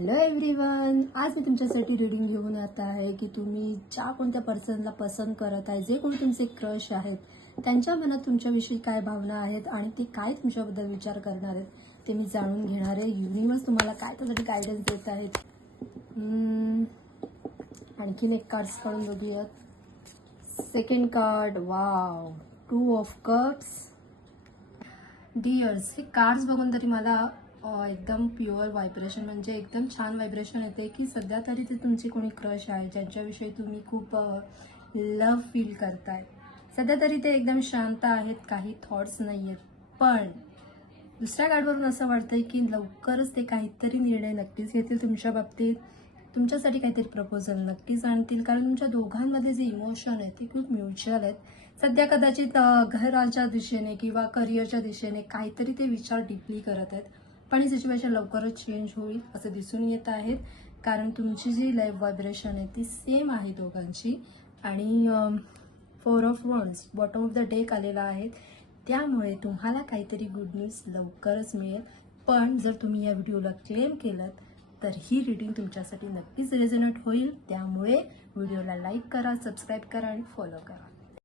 Hello everyone, आज मी तुमच्यासाठी reading घेऊन येत आहे की तुम्ही ज्या कोणत्या पर्सनला पसंत करत आहे, जे कोणी तुमचे क्रश आहेत, त्यांच्या मनात तुमच्याविषयी काय भावना आहेत आणि ते काय तुमच्याबद्दल विचार करणार आहेत ते मी जाणून घेणार आहे. युनिवर्स तुम्हाला काय त्यासाठी गायडन्स देत आहेत. आणखीन एक कार्ड्स काढून बघूयात. Second card, wow, 2 of cups. Dears, हे कार्ड्स बघून तरी मला एकदम प्युअर व्हायब्रेशन म्हणजे एकदम छान व्हायब्रेशन येते की सध्या तरी ते तुमची कोणी क्रश आहे, ज्यांच्याविषयी तुम्ही खूप लव फील करताय. सध्या तरी ते एकदम शांत आहेत, काही थॉट्स नाही आहेत. पण दुसऱ्या कार्डवरून असं वाटतंय की लवकरच ते काहीतरी निर्णय नक्कीच घेतील तुमच्या बाबतीत, तुमच्यासाठी काहीतरी प्रपोजल नक्कीच आणतील. कारण तुमच्या दोघांमध्ये जे इमोशन आहेत ते खूप म्युच्युअल आहेत. सध्या कदाचित घराच्या दिशेने किंवा करिअरच्या दिशेने काहीतरी ते विचार डीपली करत आहेत. पण ही सिच्युएशन लवकरच चेंज होईल असं दिसून येत आहेत. कारण तुमची जी लाईफ व्हायब्रेशन आहे ती सेम आहे दोघांची. आणि 4 of ones bottom of the deck आलेला आहे. त्यामुळे तुम्हाला काहीतरी गुड न्यूज लवकरच मिळेल. पण जर तुम्ही या व्हिडिओला क्लेम केलं तर ही रीडिंग तुमच्यासाठी नक्कीच रेझोनेट होईल. त्यामुळे व्हिडिओला लाईक करा, सबस्क्राईब करा आणि फॉलो करा.